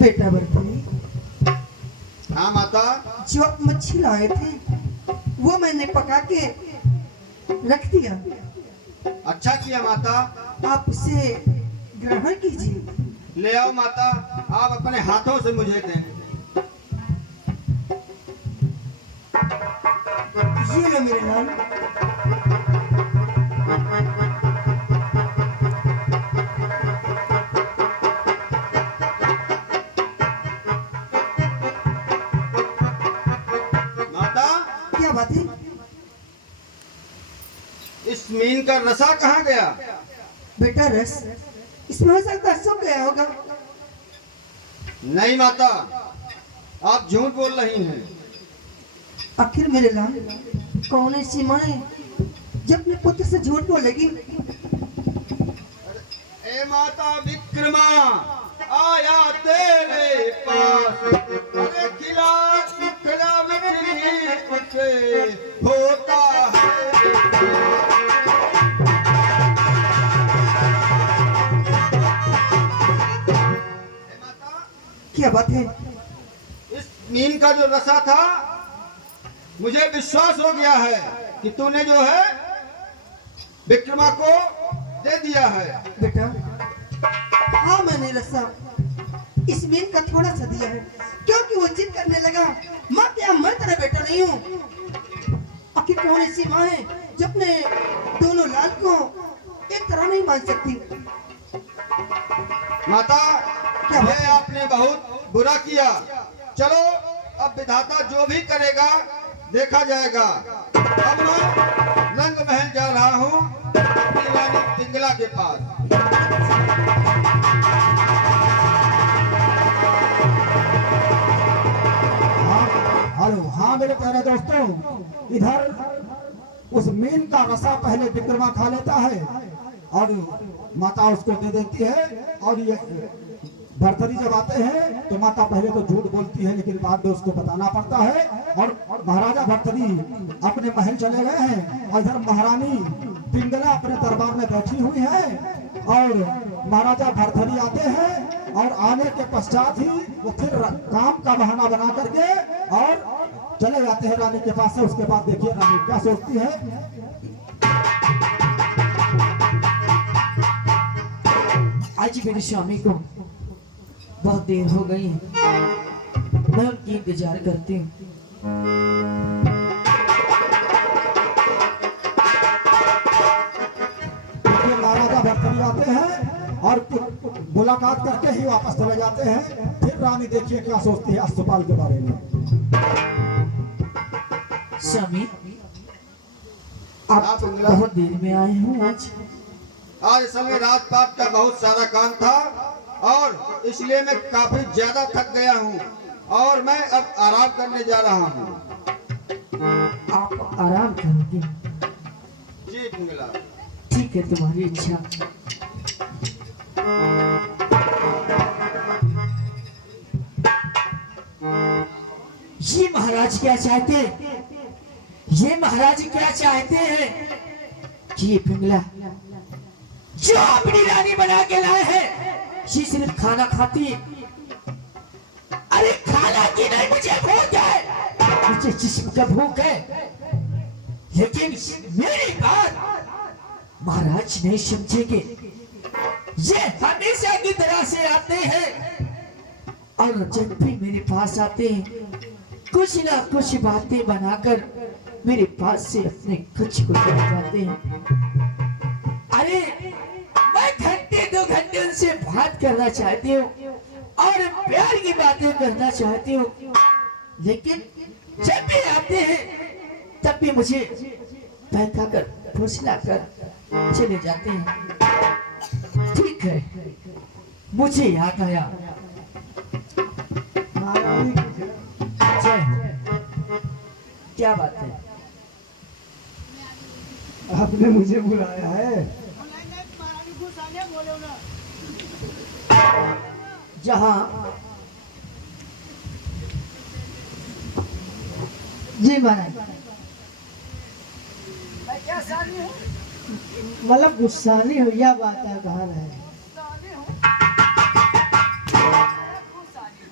बेटा बर्फी, हाँ माता। जो आप मच्छी लाए थे वो मैंने पका के रख दिया। अच्छा किया माता। आप उसे ग्रहण कीजिए। ले आओ माता, आप अपने हाथों से मुझे दें। ये लो मेरे लाल। माता, क्या बात है? इस मीन का रसा कहाँ गया? बेटा रस इसमें हो सकता है सूख गया होगा। नहीं माता, आप झूठ बोल रही हैं। आखिर मेरे लाल कौन ऐसी माँ है जब अपने पुत्र से झूठ बोलेगी? ए माता विक्रमा, आया तेरे पास, अरे खिला खिला मिठनी उसे होता है। क्या बात है? इस मीन का जो रसा था, मुझे विश्वास हो गया है कि तूने जो है विक्रमा को दे दिया है। बेटा हाँ मैंने रसा इस मीन का थोड़ा सा दिया है, क्योंकि वो जिद करने लगा माँ क्या मैं तेरा बेटा नहीं हूँ। आखिर कौन ऐसी माँ है जो अपने दोनों लाल को एक तरह नहीं मान सकती? माता, क्या ये आपने बहुत बुरा किया। चलो अब विधाता जो भी करेगा देखा जाएगा। अब मैं रंग महल जा रहा हूँ अपनी रानी पिंगला के पास। हेलो, हाँ मेरे प्यारे दोस्तों, इधर उस मीन का रसा पहले विक्रमा खा लेता है और माता उसको दे देती है। और ये भरथरी जब आते हैं तो माता पहले तो झूठ बोलती है, लेकिन बाद में उसको बताना पड़ता है। और महाराजा भरथरी अपने महल चले गए हैं और इधर महारानी पिंगला अपने दरबार में बैठी हुई है। और महाराजा भरथरी आते हैं और आने के पश्चात ही वो फिर काम का बहाना बना करके और चले जाते हैं रानी के पास से। उसके बाद देखिए रानी क्या सोचती है। आज मेरे स्वामी को बहुत देर हो गई है, मैं उनकी इंतजार करती हूँ। महाराजा भरथरी आते हैं और मुलाकात करके ही वापस चले जाते हैं। फिर रानी देखिए क्या सोचती है अस्तपाल के बारे में। स्वामी आप बहुत देर में आए हो। आज समय राजपाट का बहुत सारा काम था और इसलिए मैं काफी ज्यादा थक गया हूँ और मैं अब आराम करने जा रहा हूँ। आप आराम करोगे? जी पिंगला। ठीक है, तुम्हारी इच्छा। ये महाराज क्या चाहते हैं? ये महाराज क्या चाहते हैं कि ये पिंगला जो अपनी रानी बना के लाए हैं ये सिर्फ खाना खाती है? अरे खाना की नहीं, मुझे भूख है, मुझे जिस्म का भूख है। लेकिन मेरी बात महाराज नहीं समझेंगे। ये हमेशा की तरह से आते हैं और जब भी मेरे पास आते हैं कुछ ना कुछ बातें बनाकर मेरे पास से अपने कुछ को चले जाते हैं। अरे मैं घंटे 2 घंटे उनसे बात करना चाहती हूँ और प्यार की बातें करना चाहती हूँ, लेकिन जब भी आते हैं तब भी मुझे बहका कर फुसला कर चले जाते हैं। ठीक है, मुझे याद आया। क्या बात है? आपने मुझे बुलाया है? जहाँ जी महाराज मतलब गुस्सा नहीं हो, यह बात है। कहाँ है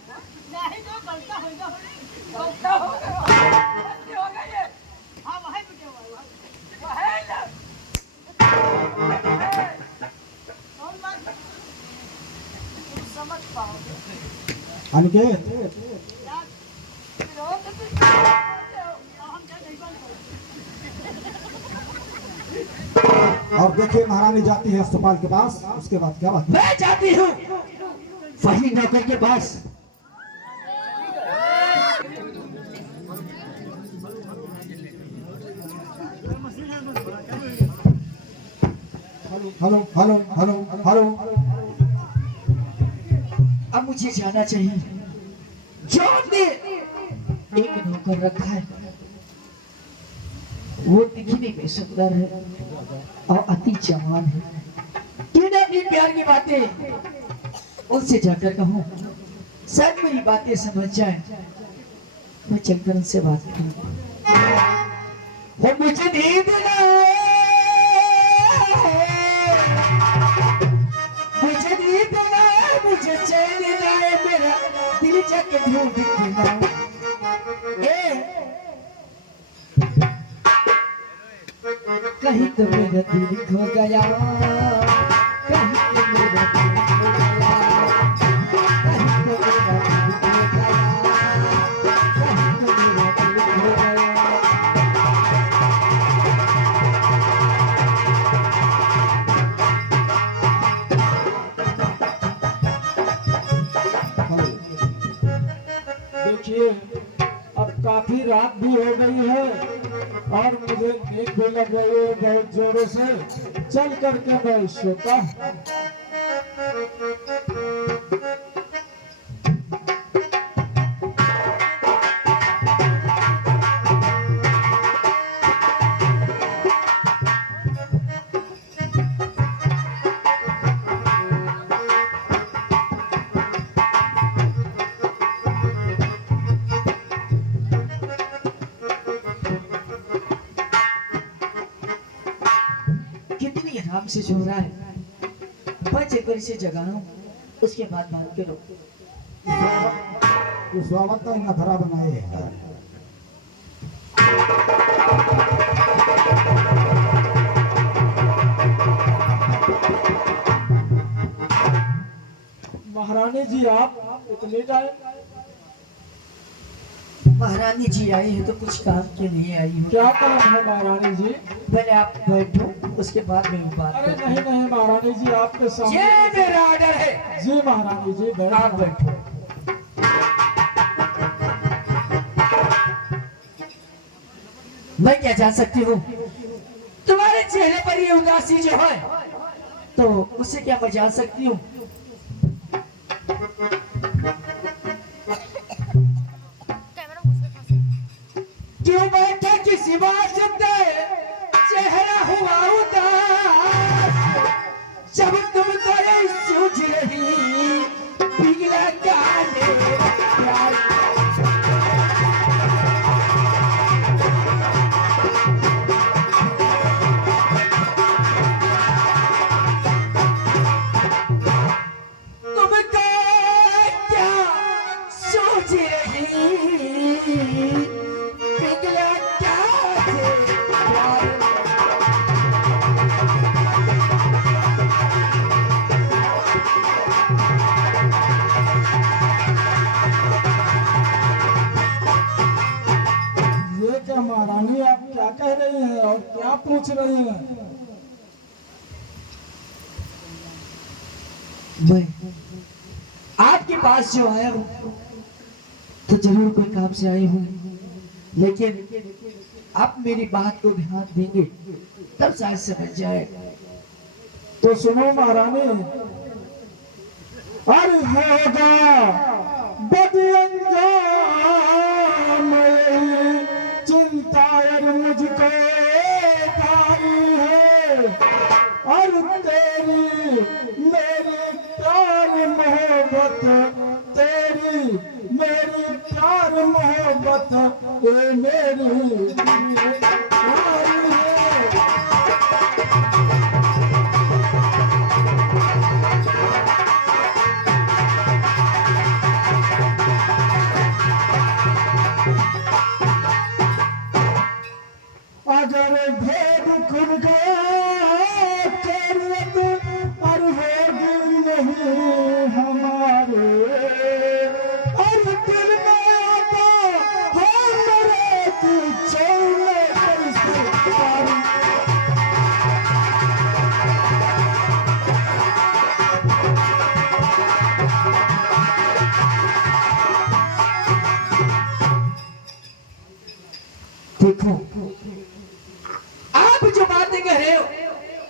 अनिकेत, और देखिए महारानी जाती है अस्पताल के पास, उसके बाद क्या बात? मैं जाती हूँ वही नौकर के पास। हेलो हेलो हेलो हेलो, अब मुझे जाना चाहिए। जॉन ने एक नौकर रखा है, वो दिखने में सुंदर है और अति जवान है। क्यों ना अपनी प्यार की बातें उनसे जाकर कहूँ, शायद मेरी बातें समझ जाए। मैं चलकर उनसे बात करूँ। वो मुझे नींद ना आए, मुझे नींद ना आए, मुझे चैन ना आए, मेरा दिल जाके ढूंढ के कहीं तो मेरा दिल खो गया, कहीं तो मेरा दिल खो गया, कहीं तो मेरा दिल खो गया, कहीं तो मेरा दिल खो गया। देखिए अब काफी रात भी हो गई है और मुझे नींद भी लग गई है बहुत जोरों से। चल करके मैं सोता हूं। कितनी आराम से सो रहा है। बस एक बार इसे जगाऊं, उसके बाद बात करो। तू स्वागत तो इतना खराब बनाए है। महारानी जी आप इतने टाइम? महारानी जी आई है तो कुछ काम के लिए आई हूँ। क्या काम है महारानी जी? पहले आप बैठो, उसके बाद में बात अरे करते नहीं हैं। नहीं महारानी जी आपके सामने। ये मेरा ऑर्डर है। जी महारानी जी आप बैठो। बैठो। मैं क्या जान सकती हूँ तुम्हारे चेहरे पर ये उदासी जो है, तो उसे क्या मैं जान सकती हूँ? क्यों बैठा किसी बात से चेहरा हुआ उदास, जब तुम करे सूझ रही पिघला काले प्यार। तुम क्या सोच रही पिघला काले प्यार। ये क्या महारानी आप क्या कह रही हैं और क्या पूछ रही हैं? मैं आपके पास जो आया हूँ तो जरूर कोई काम से आई हूँ, लेकिन आप मेरी बात को ध्यान देंगे तब शायद समझ जाए। तो सुनो महारानी, अरे होगा बदअंजाम यही चिंता यार मुझको तारी है। और तेरी मेरी प्यार मोहब्बत, तेरी मेरी प्यार मोहब्बत ये मेरी प्यारी है।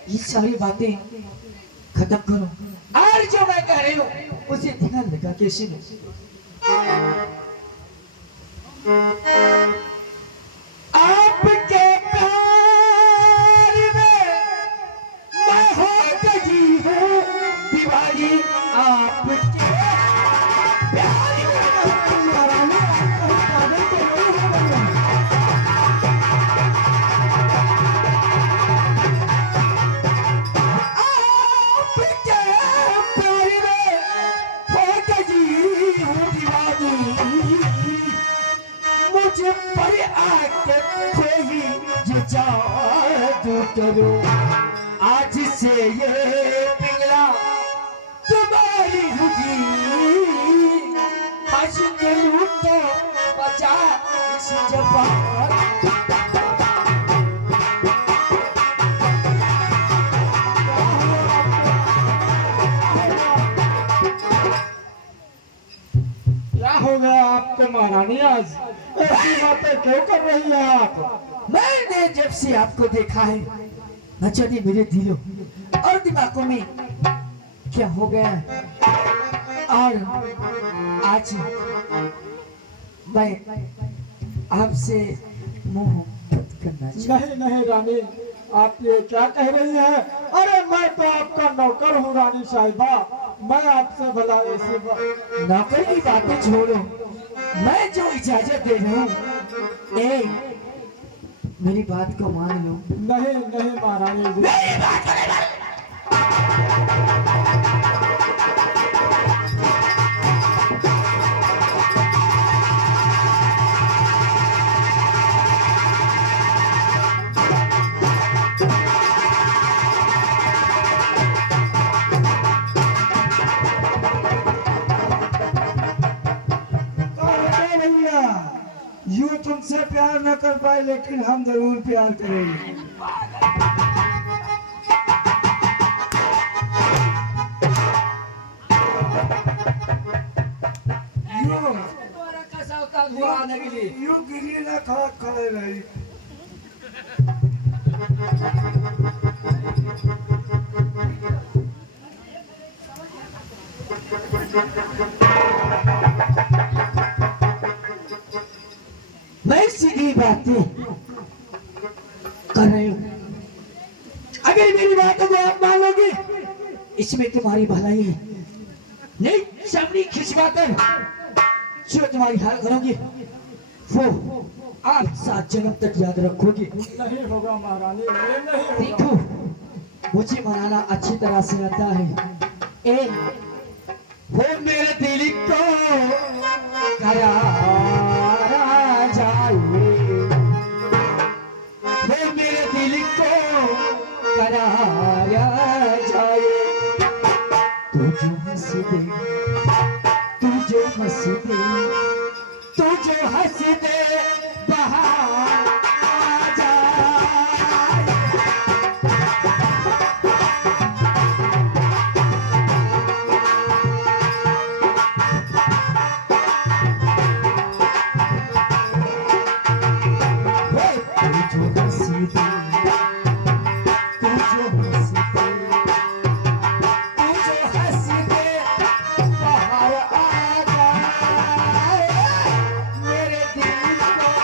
ये सारी बातें खत्म करो और जो मैं कह रही हूँ उसे ध्यान लगा के सुनो। आपके प्यार में मैं हो गई हूँ दीवानी, आपके प्यार में महारानी आप कहीं पागल तो नहीं हो गई हैं? आपके प्यार में हो गई हूँ दीवानी, मुझे पर आके कोई ये जादू करो, आज से ये पिंगला तुम्हारी होगी, हंस के लूटो बचा इस जबान। क्या हो गया आपको महारानी? आज ऐसी बातें क्यों कर रही है आप? मैंने जब से आपको देखा है न जाने मेरे दिलों और दिमागों में क्या हो गया है, और आज मैं आपसे मोहब्बत करना चाहता नहीं नहीं रानी, आप ये क्या कह रही हैं? अरे मैं तो आपका नौकर हूँ रानी साहिबा, मैं आपसे भला ऐसी हूँ। नौकर की बातें छोड़ो, मैं जो इजाजत दे रहा हूँ ए मेरी बात को मान लो। नहीं नहीं महारानी जी, मेरी बात को नहीं मान। अरे भैया, यूं तुमसे प्यार न कर पाए लेकिन हम जरूर प्यार करेंगे। यूं यूं गिरी ना खड़े रही। मैं सीधी बातें कर रही हूँ, अगर मेरी बातों को आप मानोगे इसमें तुम्हारी भलाई है, नहीं चमड़ी खिंचवाकर जो तुम्हारी हाल करोगे वो आप 7 जन्म तक याद रखोगे। नहीं होगा महारानी, ये नहीं होगा। देखो मुझे मनाना अच्छी तरह से आता है। ए वो मेरे दिल को करारा जाए, वो मेरे दिल को कराया जाए, तू जो हंस दे, तू जो हंस दे, तू जो हंस दे बाहर आ जाए। मेरे दिल को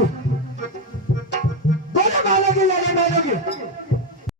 जी